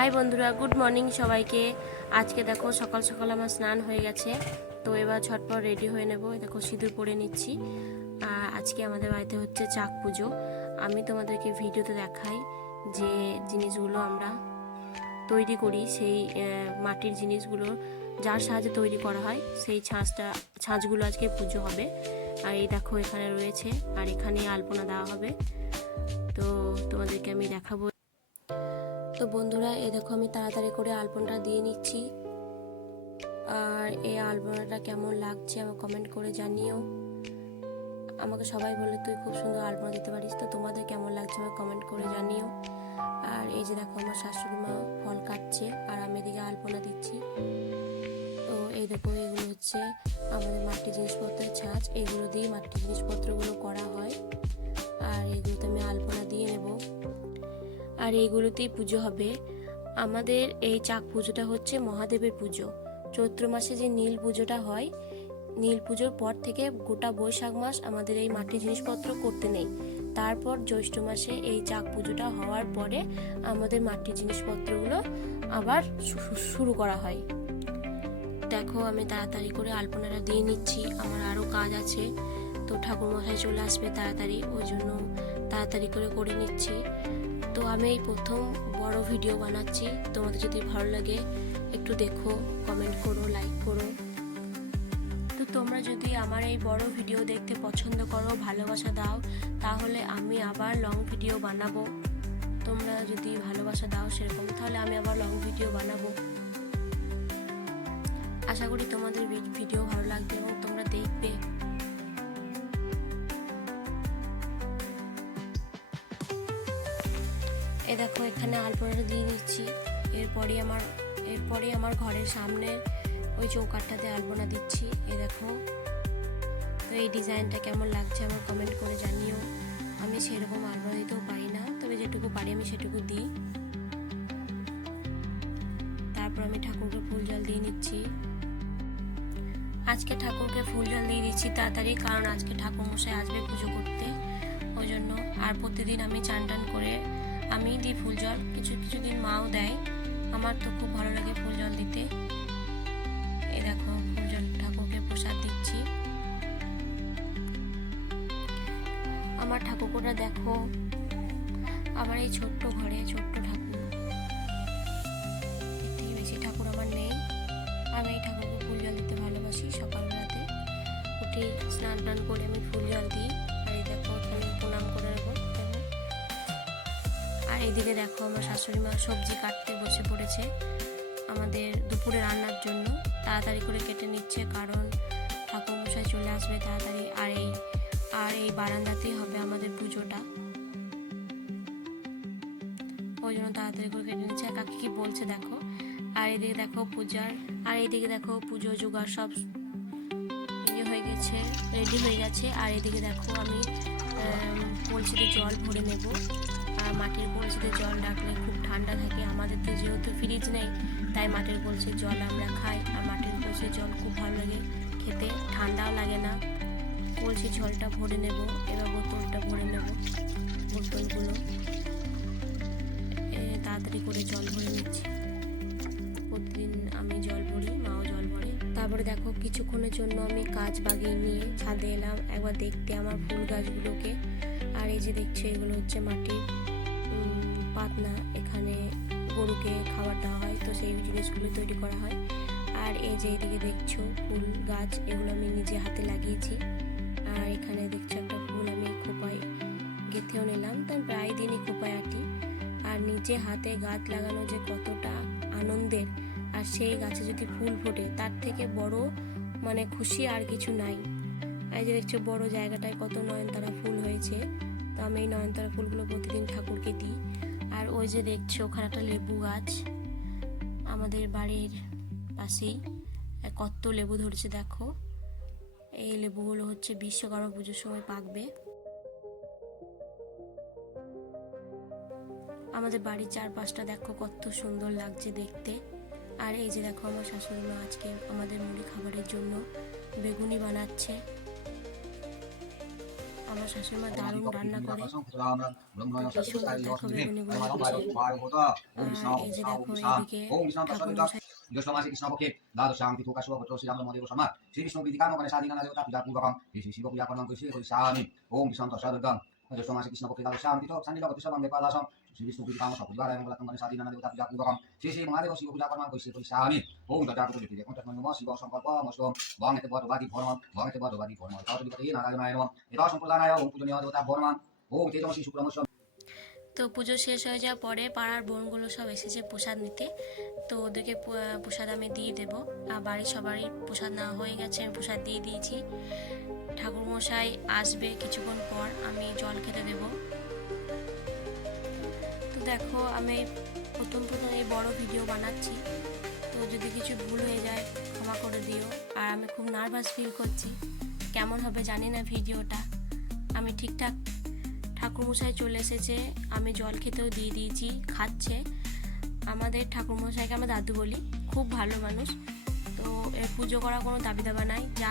High বন্ধুরা, good morning সবাইকে। আজকে দেখো সকাল সকাল আমার স্নান হয়ে গেছে, তো এবার ঝটপট রেডি হয়ে নেব। দেখো সিঁদুর পরে নিচ্ছি। আজকে আমাদের বাড়িতে হচ্ছে চাক পুজো। আমি তোমাদেরকে ভিডিওতে দেখাই যে জিনিসগুলো আমরা তৈরি করি, সেই মাটির জিনিসগুলো যার সাহায্যে তৈরি করা হয়, সেই ছাঁচগুলো আজকে পুজো হবে। আর এই দেখো এখানে রয়েছে, আর এখানে আলপনা দেওয়া হবে। তো তোমাদেরকে আমি দেখাবো। তো বন্ধুরা, এই দেখো আমি তাড়াতাড়ি করে আলপনাটা দিয়ে নিচ্ছি। আর এই আলপনাটা কেমন লাগছে আমার কমেন্ট করে জানিও। আমাকে সবাই বলে তুই খুব সুন্দর আলপনা দিতে পারিস, তো তোমাদের কেমন লাগছে আমার কমেন্ট করে জানিও। আর এই যে দেখো আমার শাশুড়ি মা ফল কাটছে, আর আমি এদিকে আলপনা দিচ্ছি। তো এই দেখো এগুলো হচ্ছে আমাদের মাটির জিনিসপত্রের ছাঁচ, এগুলো দিয়ে মাটির জিনিসপত্রগুলো করা হয়। আর এগুলোতে আমি আলপনা দিয়ে নেব, আর এইগুলোতেই পুজো হবে। আমাদের এই চাক পুজোটা হচ্ছে মহাদেবের পুজো। চৈত্র মাসে যে নীল পুজোটা হয়, নীল পুজোর পর থেকে গোটা বৈশাখ মাস আমাদের এই মাটির জিনিসপত্র করতে নেই। তারপর জ্যৈষ্ঠ মাসে এই চাক পুজোটা হওয়ার পরে আমাদের মাটির জিনিসপত্রগুলো আবার শুরু করা হয়। দেখো আমি তাড়াতাড়ি করে আলপনাটা দিয়ে নিচ্ছি, আমার আরও কাজ আছে। তো ঠাকুরমশাই চলে আসবে তাড়াতাড়ি, ওই জন্য তাড়াতাড়ি করে নিচ্ছি। তো আমি এই প্রথম বড় ভিডিও বানাচ্ছি, তোমাদের যদি ভালো লাগে একটু দেখো, কমেন্ট করো, লাইক করো। তো তোমরা যদি আমার এই বড় ভিডিও দেখতে পছন্দ করো, ভালোবাসা দাও, তাহলে আমি আবার লং ভিডিও বানাবো। তোমরা যদি ভালোবাসা দাও সেরকম, তাহলে আমি আবার লং ভিডিও বানাবো। আশা করি তোমাদের ভিডিও ভালো লাগবে এবং তোমরা দেখবে। এ দেখো এখানে আলপনাটা দিয়ে দিচ্ছি। এরপরে আমার ঘরের সামনে ওই চৌকাঠটাতে আলপনা দিচ্ছি। এ দেখো, তো এই ডিজাইনটা কেমন লাগছে আমার কমেন্ট করে জানিও। আমি সেরকম আলপনা দিতেও পারি না, তবে যেটুকু পারি আমি সেটুকু দিই। তারপর আমি ঠাকুরকে ফুল জল দিয়ে নিচ্ছি। আজকে ঠাকুরকে ফুল জল দিয়ে দিচ্ছি তাড়াতাড়ি, কারণ আজকে ঠাকুরমশাই আসবে পুজো করতে, ওই জন্য। আর প্রতিদিন আমি চান টান করে আমি দিই ফুল জল, কিছু দিন মাও দেয়। আমার তো খুব ভালো লাগে ফুল জল দিতে। এই দেখো ফুল জল ঠাকুরকে প্রসাদ দিচ্ছি। আমার ঠাকুরটা দেখো, আমার এই ছোট্ট ঘরে ছোট্ট ঠাকুর, এর থেকে বেশি ঠাকুর আমার নেই। আমি এই ঠাকুরকে ফুল জল দিতে ভালোবাসি। সকালবেলাতে উঠে স্নান টান করে আমি ফুল জল দিই। আর এই দেখো এখানে প্রণাম করে নেবো। আর এইদিকে দেখো আমার শাশুড়ি মা সবজি কাটতে বসে পড়েছে আমাদের দুপুরে রান্নার জন্য। তাড়াতাড়ি করে কেটে নিচ্ছে, কারণ ঠাকুরমশাই চলে আসবে তাড়াতাড়ি। আর এই বারান্দাতেই হবে আমাদের পুজোটা, ওই জন্য তাড়াতাড়ি করে কেটে নিচ্ছে। আর কাকি কি বলছে দেখো। আর এইদিকে দেখো পুজো জোগাড় সব হয়ে গেছে, রেডি হয়ে গেছে। আর এদিকে দেখো আমি কলসিতে জল ভরে নেব। আর মাটির কলসিতে জল রাখলে খুব ঠান্ডা থাকে। আমাদের তো যেহেতু ফ্রিজ নেই, তাই মাটির কলসির জল আমরা খাই। আর মাটির কলসির জল খুব ভালো লাগে খেতে, ঠান্ডাও লাগে না। কলসির জলটা ভরে নেব। এবার বোতলটা ভরে নেব, বোতলগুলো তাড়াতাড়ি করে জল ভরে নিচ্ছি। প্রতিদিন আমি জল ভরি, মাও জল ভরে। তারপরে দেখো কিছুক্ষণের জন্য আমি কাজ বাগিয়ে নিয়ে ছাদে এলাম একবার দেখতে আমার ফুল গাছগুলোকে। আর এই যে দেখছো, এগুলো হচ্ছে মাটির পাতনা, এখানে গরুকে খাবার দেওয়া হয়, তো সেই জিনিসগুলো তৈরি করা হয়। আর এই যে এদিকে দেখছো ফুল গাছ, এগুলো আমি নিজে হাতে লাগিয়েছি। আর এখানে দেখছো একটা ফুল আমি খোপায় গেঁথেও নিলাম, তাই প্রায় দিনই খোপায় আঁটি। আর নিজে হাতে গাছ লাগানো যে কতটা আনন্দের, আর সেই গাছে যদি ফুল ফোটে তার থেকে বড় খুশি আর কিছু নাই। এই যে দেখছো বড় জায়গাটায় কত নয়নতারা ফুল হয়েছে, তো আমি এই নয়নতারা ফুলগুলো প্রতিদিন ঠাকুরকে দিই। আর ওই যে দেখছো ওখানে একটা লেবু গাছ, আমাদের বাড়ির পাশেই কত লেবু ধরেছে দেখো। এই লেবুগুলো হচ্ছে বিশ্বকর্মা পুজোর সময় পাকবে। আমাদের বাড়ির চারপাশটা দেখো কত সুন্দর লাগছে দেখতে। আর এই যে দেখো আমার শাশুড়ি মা আজকে আমাদের মুড়ি খাবারের জন্য বেগুনি বানাচ্ছে। আমার শাশুড়িমা দারুণ রান্না করে। ভীষণ দেখো বেগুনিগুলো হচ্ছে। এই যে দেখো এদিকে ঠাকুরমশাই। জ্যৈষ্ঠমাসে কৃষ্ণপক্ষে দ্বাদশাং তিথৌকা শুভগোত্র শ্রীরামদেব সম্মা শ্রী বিষ্ণু বিধিকামকনে সাধীনানা দেবতা পূজা পূর্বকম শ্রী শিব পূজা কর্মং করিষ্যামি। ওম কৃষ্ণ তৎসদুর্গম। জ্যৈষ্ঠমাসে কৃষ্ণপক্ষে দ্বাদশাং তিথৌ সান্নিধ্যগতি সবং দেবাদাসম শ্রী বিষ্ণু বিধিকাম সপরিবারায় মঙ্গলাত্মকনে সাধীনানা দেবতা পূজা পূর্বকম শ্রী শ্রী মহাদেব শিব পূজা কর্মং করিষ্যামি। ওম তথাগত ব্যক্তিদের কণ্ঠস্মরণ নমঃ শিব সংকল্পমস্তম ভঙেতে বদবাদি ভর্মং ভঙেতে বদবাদি ভর্মং তৎপতি নারায়ণায় নমঃ এতা সম্প্রদানায় ওম পূজনীয় দেবতা ভর্মং ওম তেজস্বী শুক্রমস্য। তো পুজো শেষ হয়ে যাওয়ার পরে পাড়ার বোনগুলো সব এসেছে প্রসাদ নিতে। তো ওদেরকে প্রসাদ আমি দিয়ে দেবো। আর বাড়ির সবারই প্রসাদ নেওয়া হয়ে গেছে, আমি প্রসাদ দিয়ে দিয়েছি। ঠাকুরমশাই আসবে কিছুক্ষণ পর, আমি জল খেতে দেব। তো দেখো আমি প্রথম এই বড় ভিডিও বানাচ্ছি, তো যদি কিছু ভুল হয়ে যায় ক্ষমা করে দিও। আর আমি খুব নার্ভাস ফিল করছি, কেমন হবে জানি না ভিডিওটা। আমি ঠিকঠাক ঠাকুরমশাই চলে এসেছে, আমি জল খেতেও দিয়ে দিয়েছি, খাচ্ছে। আমাদের ঠাকুরমশাইকে আমরা দাদু বলি, খুব ভালো মানুষ। তো এর পুজো করা কোনো দাবি দাবা নাই, যা